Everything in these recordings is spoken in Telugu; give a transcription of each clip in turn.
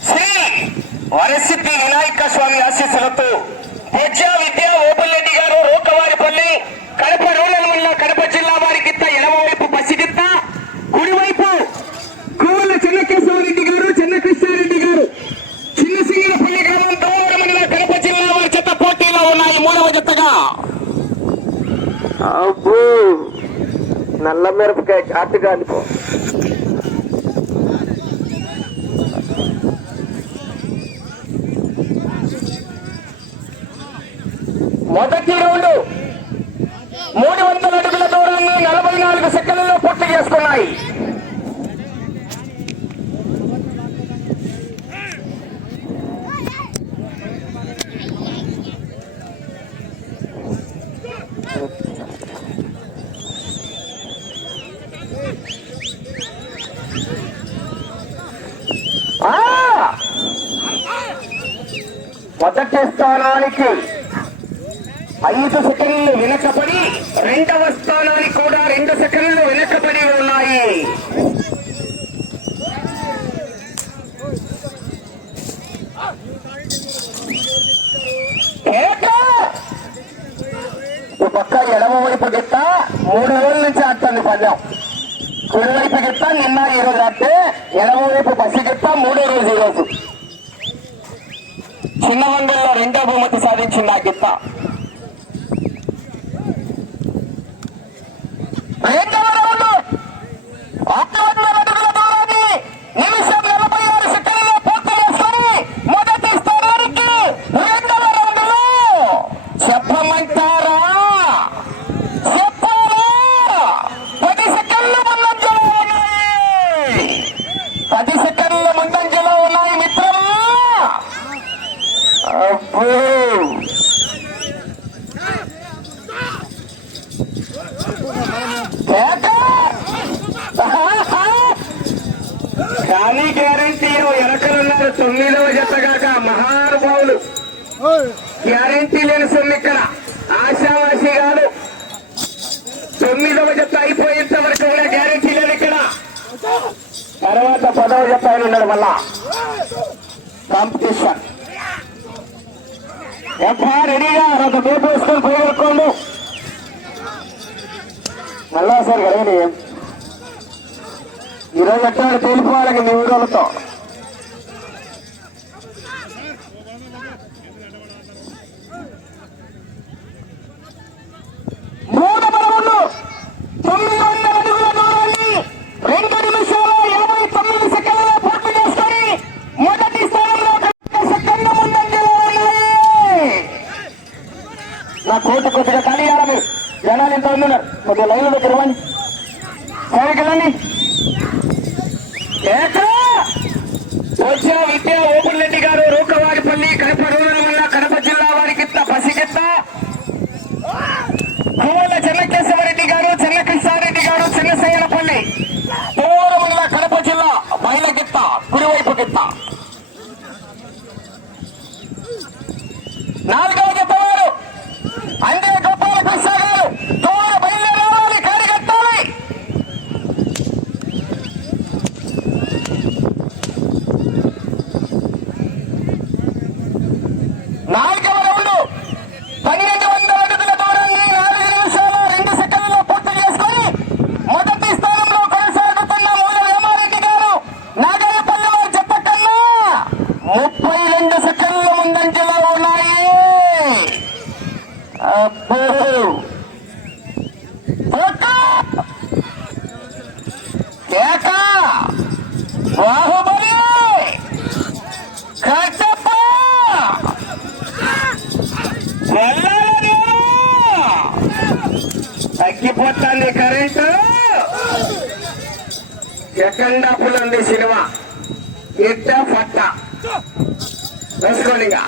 శ్రీ వినాయక స్వామి ఆశీస్సులతో పూజ్య విద్యా ఓపులరెడ్డి గారు రోకవారిపల్లి కడప రూరల్ వల్ల కడప జిల్లా వారికి ఎడమవైపు పసిగిత్త కుడివైపు కోవల చెన్నకేశ్వరరెడ్డి గారు చెన్నకృష్ణారెడ్డి గారు చిన్న సింగనపల్లి గ్రామం దోవరం మండల కడప జిల్లా వారి చెత్త పోటీలో ఉన్నాయి మూడవ జతగా అబ్బో! నల్ల మిరపకాయ చాటు కానుకో మొదటి రౌండ్ మూడు వందల అడుగుల దూరాన్ని నలభై నాలుగు సెకండ్లలో పూర్తి చేసుకున్నాయి ఆ! మొదటి స్థానానికి ఐదు సెకండ్లు వెనకబడి రెండవ స్థానానికి కూడా రెండు సెకండ్లు వెనకబడి ఉన్నాయి. పక్క ఎడమ వైపు గిట్ట మూడు రోజుల నుంచి ఆడుతుంది పందెం. కుడివైపు గిట్ట నిన్న ఈ రోజు ఆడితే ఎడమ వైపు బస్సు గిట్ట మూడో రోజు ఈ రోజు. చిన్నవంగల్లో రెండో బహుమతి సాధించింది ఆ గిత్త. రెండవ రౌండ్. నిమిషం నలభై ఆరు సెకండ్లలో పూర్తి చేసుకొని మొదటి స్థానానికి రెండవ రౌండ్లో చెప్పమంటారా చెప్పారా పది సెకండ్లు ముందంజలో ఉన్నాయి పది సెకండ్ల ముందంజలో ఉన్నాయి మిత్రమా అబ్బో కేక! కానీ గ్యారంటీ ఎనకలున్నారు తొమ్మిదవ జతగాక మహానుభావులు గ్యారంటీ లేని సొమ్ము ఇక్కడ ఆశావాసి కాదు తొమ్మిదవ జత అయిపోయేంత వరకు కూడా గ్యారంటీ లేదు ఇక్కడ తర్వాత పదవ జత ఆయన ఉన్నాడు మళ్ళా కాంపిటీషన్. ఎఫ్ఆ రెడీగా రెండు మేపు వేసుకొని పోగొట్టుకోండు మళ్ళా సార్ కడగని ఈరోజు ఎట్లా తేలిపోవాలి మీ ఊరోళ్ళతో మూడవ రౌండ్ తొమ్మిది వందల అడుగుల దూరాన్ని రెండు నిమిషాల యాభై తొమ్మిది సెకండ్లలో పూర్తి చేసుకొని మొదటి స్థానంలో ఒక సెకండ్ ముందంజలో ఉన్నాయి నా కోటు కొద్దిగా ఖాళీ చేయాలి మీరు జనాలు ఎంత ఉన్నారు కొద్దిగా లైన్ దగ్గర ఇవ్వండి సరే కదండి వచ్చే విద్యా ఓపుల్ గారు రూకవాడిపల్లి కడప రూరల్ వల్ల కడప జిల్లా వారికి పసిగిత్త. కోవల చెన్నకేశ్వరరెడ్డి గారు చెన్నకృష్ణారెడ్డి గారు చిన్నసయ్యనపల్లి తోవరం వల్ల కడప జిల్లా బయలగిత్త కుడివైపు గిత్త నాలుగవది జత వారు అందే గోపాలకృష్ణ గారు తోర బయలుదేరి రావాలి కారిగట్టాలి నాలుగవ రౌండ్ పన్నెండు వందల అడుగుల దూరాన్ని అబ్బో తొక్క! కేక! బాహుబలి కట్టప్ప వెళ్ళాలి నేను! తగ్గిపోతుంది కరెంటు సెకండ్ హాఫ్ ఉంది సినిమా ఇట్ట పట్ట వేసుకోండి ఇంకా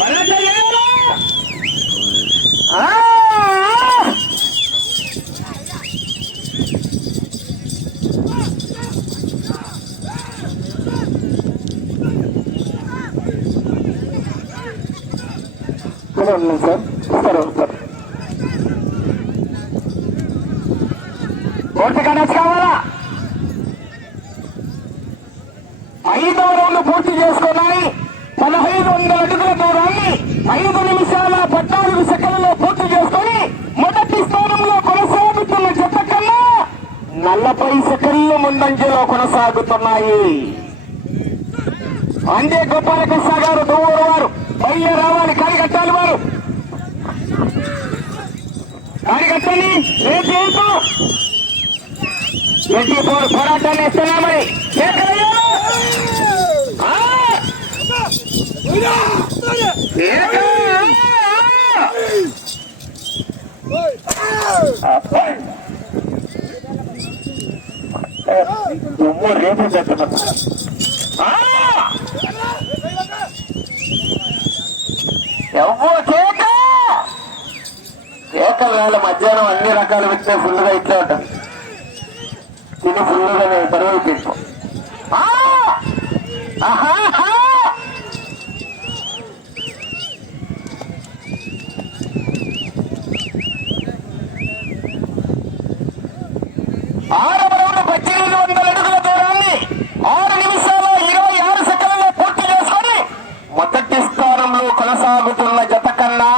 మళ్ళా చెయ్యాలా? ఆ! హలో ఉన్నాను సార్ వస్తారు వస్తారు కోర్టు కనెక్ట్ కావాలా ఐదవ రౌండ్ పూర్తి చేసుకున్నాయి. పదహైదు వందల అడుగుల దూరాన్ని ఐదు నిమిషాల పద్నాలుగు సెకండ్లలో పూర్తి చేసుకొని మొదటి స్థానంలో కొనసాగుతున్న జత కన్నా నలభై సెకండ్లు ముందంజలో కొనసాగుతున్నాయి. అందే గోపాలకృష్ణ గారు దువ్వూరు వారు బయ్య రావాలి కాలికట్టాలి వారు. కాలికట్టండి ఏం ఎట్టి పోరాటాన్ని ఇస్తున్నామని ఏకలయ్యారు. రేపు చెప్తున్నా కేక కేకలు వేళ మధ్యాహ్నం అన్ని రకాలు పెట్టిన ఫుల్గా ఇట్లా ఉంటుంది తిని ఫుల్గా నేను పరువు పెట్టు ఆహా రౌండ్ పద్దెనిమిది వందల అడుగుల దూరాన్ని ఆరు నిమిషాలు ఇరవై ఆరు సెకండ్లలో పూర్తి చేసుకొని మొదటి స్థానంలో కొనసాగుతున్న జత కన్నా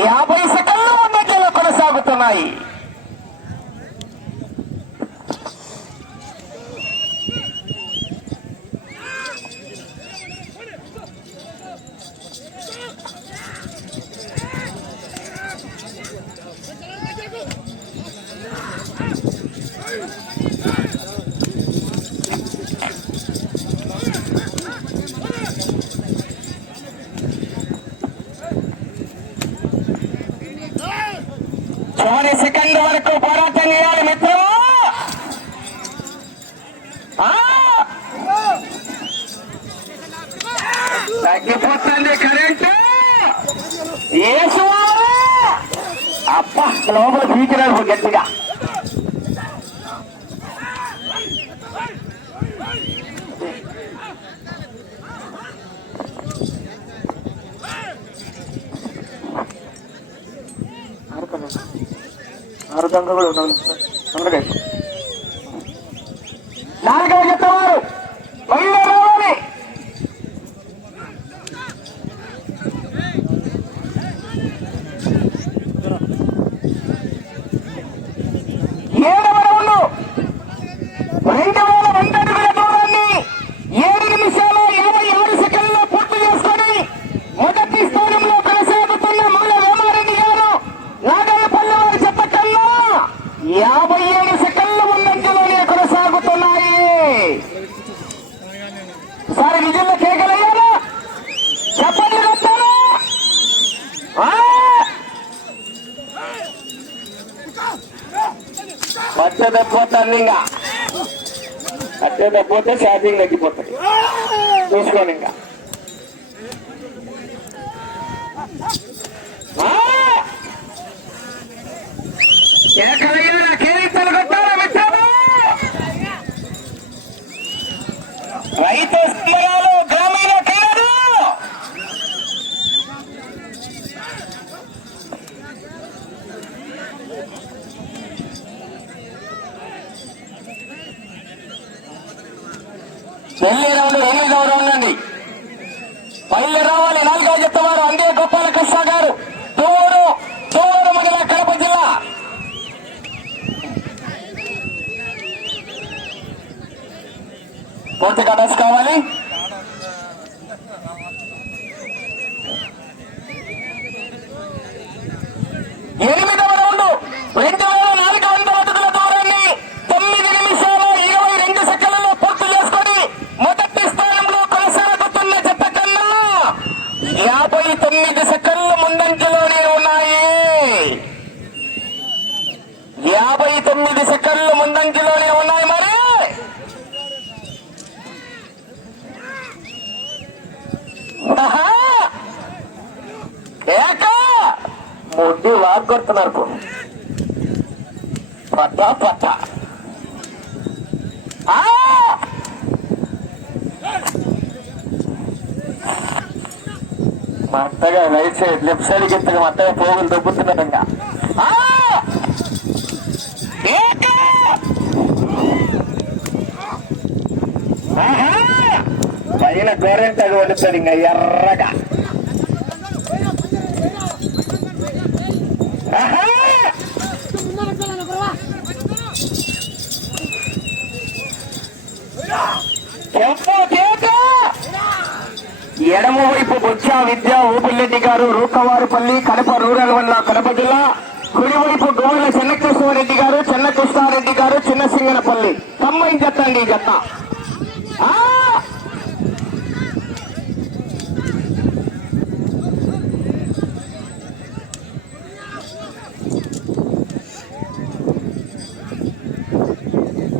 యాభై సెకండ్లు ముందంజలో కొనసాగుతున్నాయి చివరి సెకండ్ వరకు పోరాటం చేయాలి మిత్రమా ఆ! తగ్గిపోతుంది కరెంటు యేసువా! అబ్బా లోపల పీకిరాడు గట్టిగా ఆరు దొంగ కూడా ఉన్నాడు తొందరగా నాలుగవ జత వారు బయలు రావాలి ఏడవ రౌండ్ రెండు వేల వంద అడుగుల దూరాన్ని ఏడు నిమిషాల ఇరవై ఆరు సెకండ్లో పూర్తి చేసుకొని మొదటి స్థానంలో కొనసాగుతున్న మూల వేమారెడ్డి గారు నాగయ్యపల్లి వారి చెత్త కన్నా యాభై ఏడు సెకండ్ల ముందంజలోనే కొనసాగుతున్నాయి. సార్ నిజంగా కేకలయ్యారా చెప్పండి కొట్టారా మధ్య దెబ్బతాను ఇంకా మధ్య దెబ్బతే తగ్గిపోతుంది. చూసుకోండి ఇంకా ఆ! కేకలయ్యారా కేరింతలు కొట్టారా మిత్రమా రైతు సంబరాలు గ్రామీణ క్రీడలు రౌండ్ రౌండ్ పూర్తి కలర్స్ కావాలి రెండు. నాలుగు వందల అడుగుల తొమ్మిది ఇరవై రెండు పూర్తి చేసుకొని మొదటి స్థానంలో యాభై తొమ్మిది సెకండ్ ముడ్డి వాగ్గొడుతున్నారు పట్ట పట్ట మట్టగా light right side left side గిత్తగా మట్టగా పోగులు దొబ్బుతున్నారు ఇంకా ఆ! ఏక! ఆహా! పైన వండుతాడు ఇంకా ఎర్రగా ఆహా! చెప్పు కేక ఎడమ వైపు బొచ్చా విద్య ఓపిల్లెడ్డి గారు రూకవారిపల్లి కడప రూరల్ వల్ల కడప జిల్లా. కుడివైపు గోవెల చెన్నకృష్ణారెడ్డి గారు చెన్నకృష్ణారెడ్డి గారు చిన్న సింగనపల్లి ఈ జత అండి ఈ జత ఆ!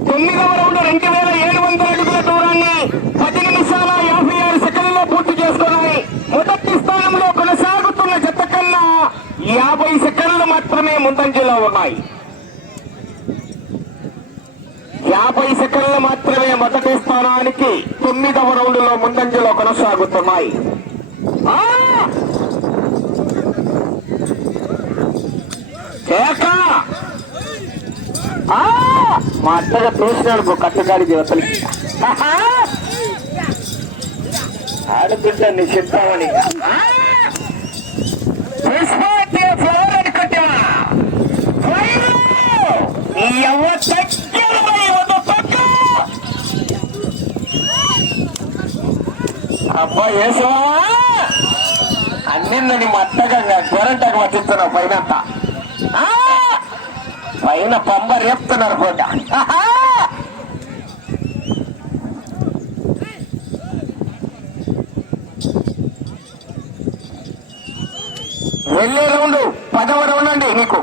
తొమ్మిదవ రౌండ్ రెండు వేల ఏడు వందల అడుగుల దూరాన్ని పది నిమిషాల యాభై ఆరు సెకండ్లలో పూర్తి చేసుకున్నాయి మొదటి స్థానంలో కొనసాగుతున్న జత కన్నా యాభై సెకండ్లు మాత్రమే ముందంజలో ఉన్నాయి. యాభై సెకండ్లు మాత్రమే మొదటి స్థానానికి తొమ్మిదవ రౌండ్లో ముందంజలో కొనసాగుతున్నాయి. మా అత్తగా తోసినాడు పో కట్టుగాడి దేవతలకి ఆహా! ఆడుకుంటా నీ అబ్బా ఏసవా అన్నిందని మా గొరంటకు పట్టిస్తున్నావు పైన పైన పంబ రేపుతున్నారు పోట. వెళ్ళే రౌండ్ పదవ రౌండ్ అండి నీకు.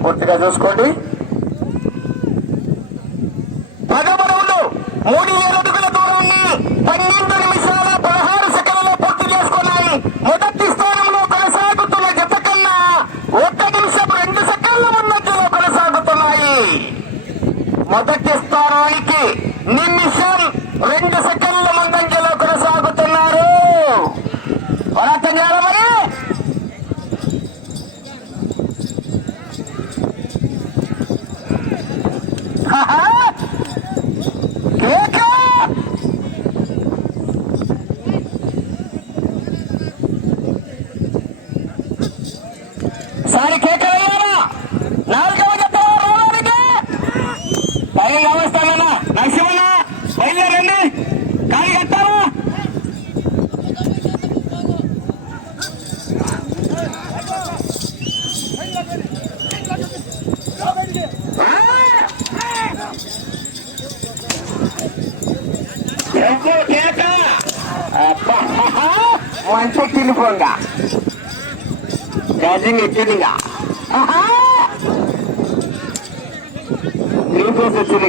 పూర్తిగా చూసుకోండి పదవ రౌండ్ మూడు ఏడు అడుగుల దూరాన్ని పన్నెండు నిమిషాల పదహారు సెకండ్లలో పూర్తి చేసుకున్నాయి మొదటి స్థానంలో కొనసాగుతున్న జత కన్నా ఒక్క నిమిషం రెండు సెకండ్ల ముందంజలో కొనసాగుతున్నాయి మొదటి స్థానానికి నిమిషం రెండు సెకండ్ల ముందంజలో కొనసాగుతున్నారు పోరాటం చేయాలా మరి ఆహా! కేక! సారి కేక వేయాలా? నాలుగవ జత రావడానికి టైం కావస్తానన్నా నరసింహన్న బయలుదేరండి కాలి కట్టాలా ఎవ్వరు కేక అబ్బా, మంచి తినిపోంగా ఛార్జింగ్ ఎక్కిందిగా త్రీ ఫేస్ వచ్చింది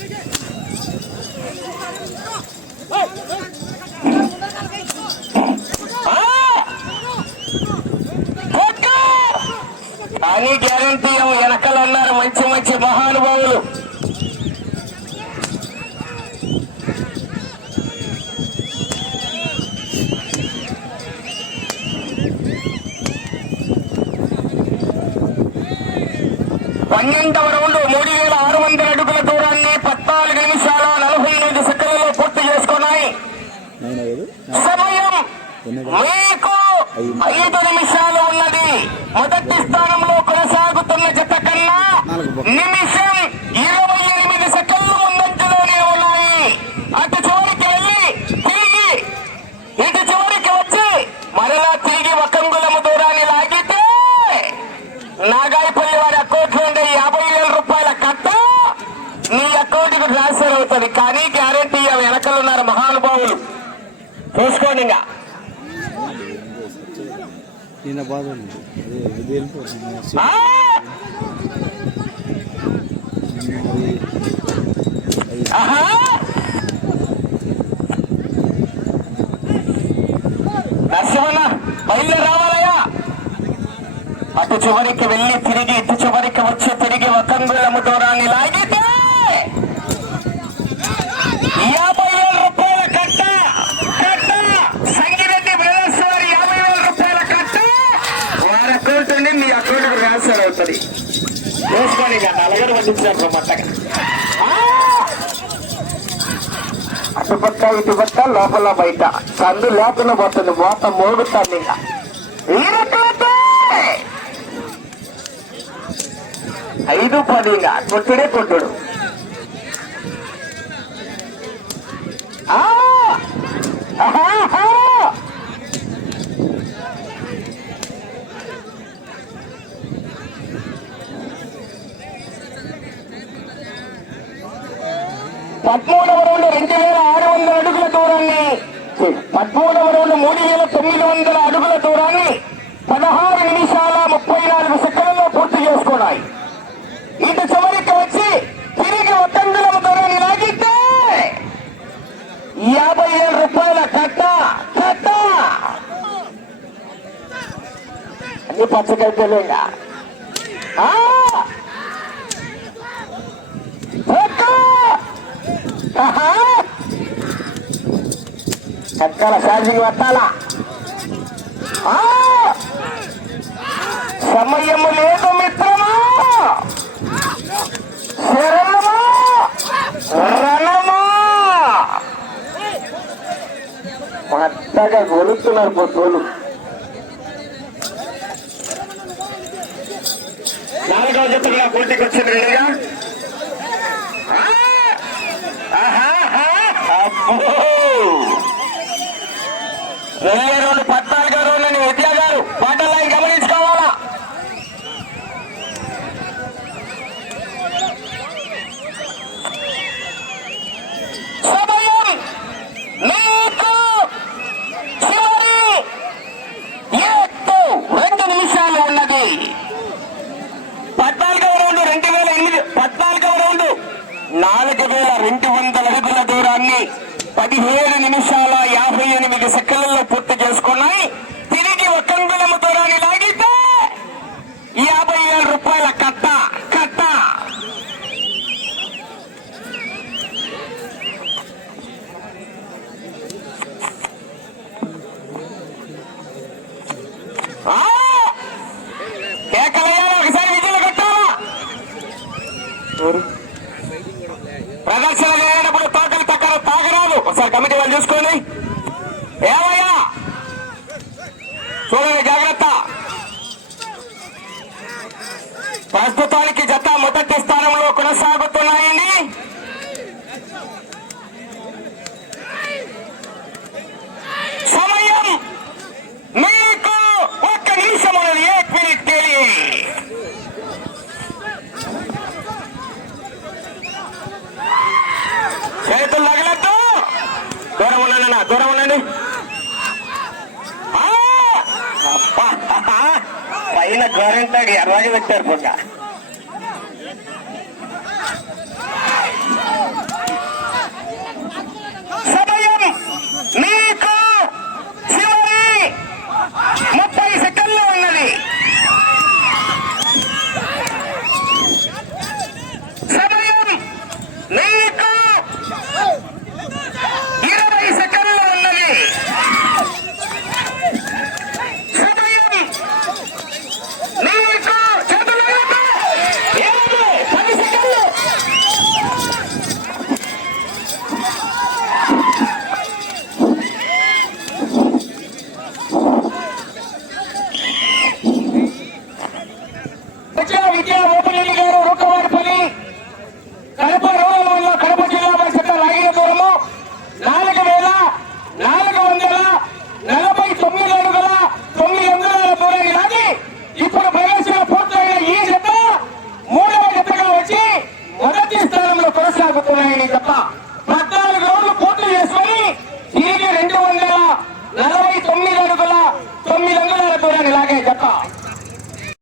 బయలుదేరి రావాలయ్యా అటు చివరికి వెళ్ళి తిరిగి ఇటు చివరికి వచ్చి తిరిగి వకంగులము దూరాన్ని లాగితే యాభై వేల రూపాయల కట్ట కట్ట. సంగిరెడ్డి బ్రదర్స్ వారి యాభై వేల రూపాయల కట్ట. వారి అకౌంట్ నుండి మీ అకౌంట్ ట్రాన్స్ఫర్ అవుతుంది. చూసుకోండి ఇక నలగరు అటు మొట్టగా అటుపక్క ఇటుపక్క లోపల బయట. చందు లేకుండా పోతుంది. మోత మోగుతాను ఇంకా. ఐదు పదిగా కొట్టుడే కొట్టుడు. చెల్లిందా చక్కల ఛార్జింగ్ పెట్టాలా సమయము లేదు మిత్రమా శరణమా రణమా మత్తగా నిందితులుగా పూర్తికి వచ్చింది రెడీగా అబ్బో! ప్రదర్శన జరిగేటప్పుడు తోకలు తక్కువ తాగరాదు. ఒకసారి కమిటీ వాళ్ళు చూసుకోండి ఏమయ్యా? చూడండి జాగ్రత్త. ప్రస్తుతానికి జత మొదటి స్థానంలో కొనసాగుతున్నాయండి. దూరం పైన గోరెంటాడు ఎర్రగా పెట్టారు పొంగ